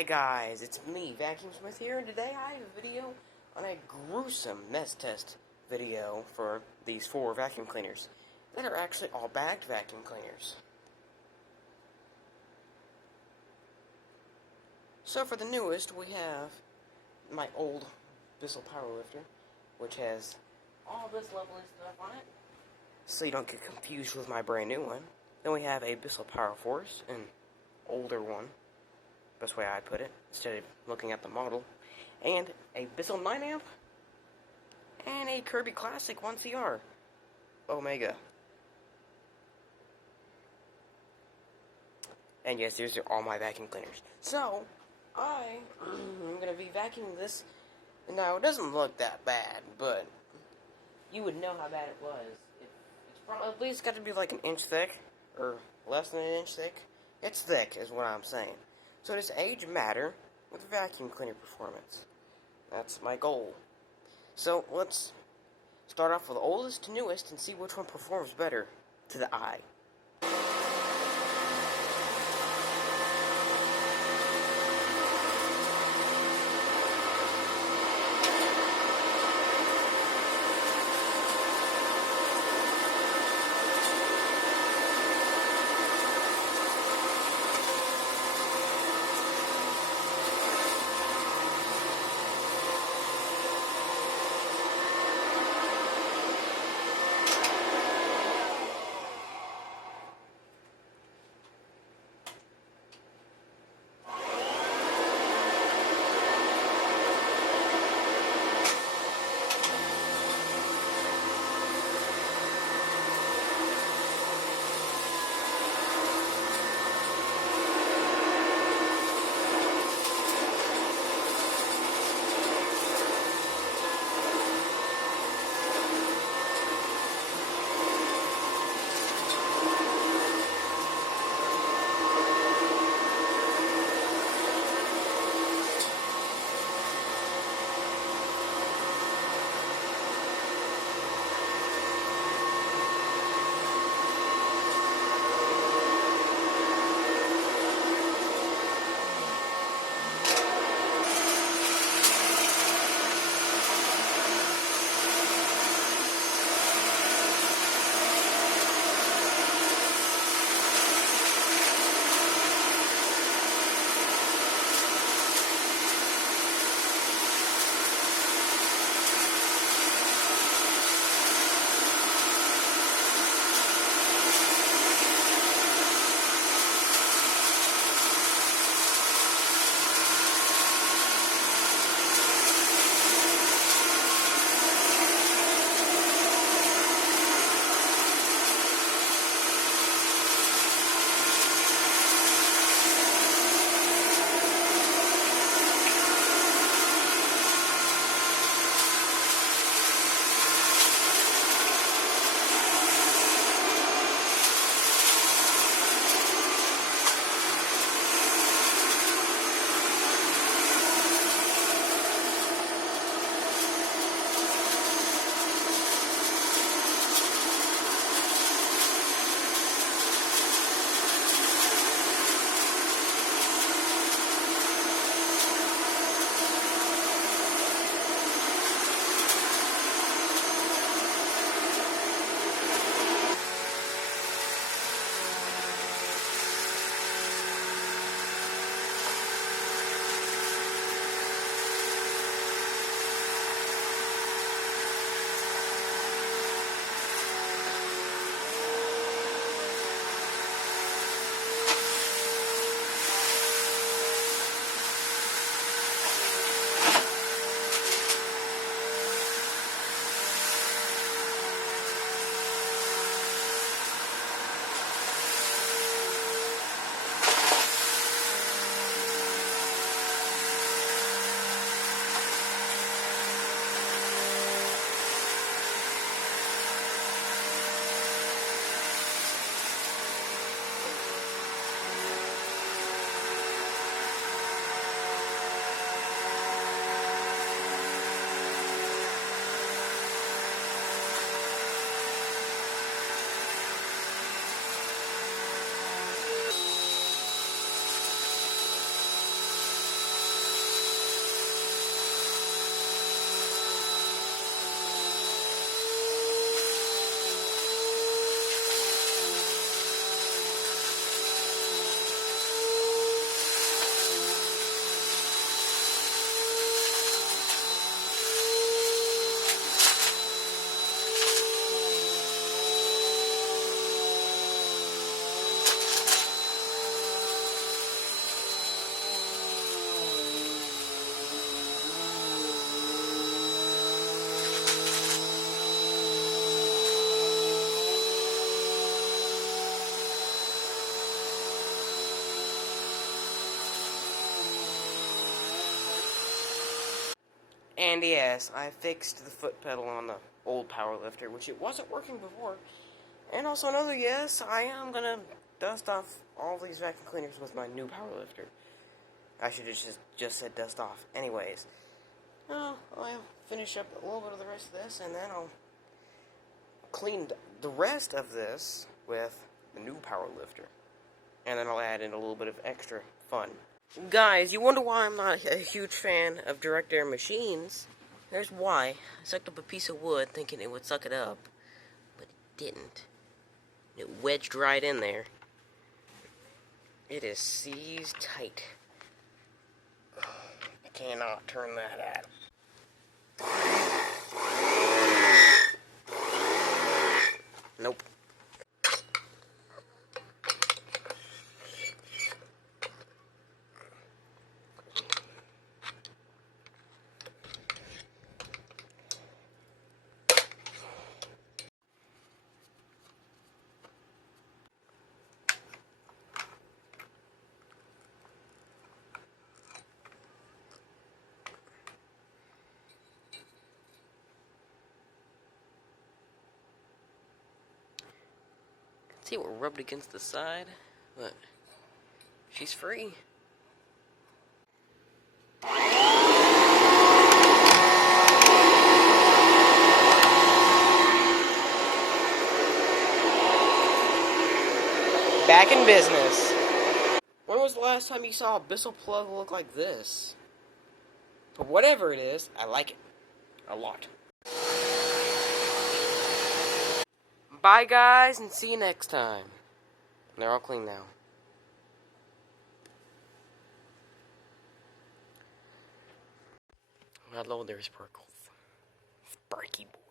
Hi guys, it's me, Vacuum Smith here, and today I have a video on a gruesome mess test video for these 4 vacuum cleaners that are actually all bagged vacuum cleaners. So for the newest, we have my old Bissell Powerlifter, which has all this lovely stuff on it, so you don't get confused with my brand new one. Then we have a Bissell Power Force, an older one. Best way I put it, instead of looking at the model, and a Bissell 9-amp, and a Kirby Classic 1CR Omega. And yes, these are all my vacuum cleaners. So, I'm going to be vacuuming this. Now, it doesn't look that bad, but you would know how bad it was. It's probably at least got to be like an inch thick, or less than an inch thick. It's thick, is what I'm saying. So does age matter with vacuum cleaner performance? That's my goal. So let's start off with the oldest to newest and see which one performs better to the eye. And yes, I fixed the foot pedal on the old power lifter, which it wasn't working before. And also another yes, I am gonna dust off all these vacuum cleaners with my new power lifter. I should have just said dust off. Anyways, I'll finish up a little bit of the rest of this, and then I'll clean the rest of this with the new power lifter. And then I'll add in a little bit of extra fun. Guys, you wonder why I'm not a huge fan of direct air machines? Here's why. I sucked up a piece of wood thinking it would suck it up, but it didn't. It wedged right in there. It is seized tight. I cannot turn that out. Nope. See what rubbed against the side, but she's free. Back in business. When was the last time you saw a Bissell plug look like this? But whatever it is, I like it. A lot. Bye guys, and see you next time. They're all clean now. Hello there, Sparkles. Sparky boy.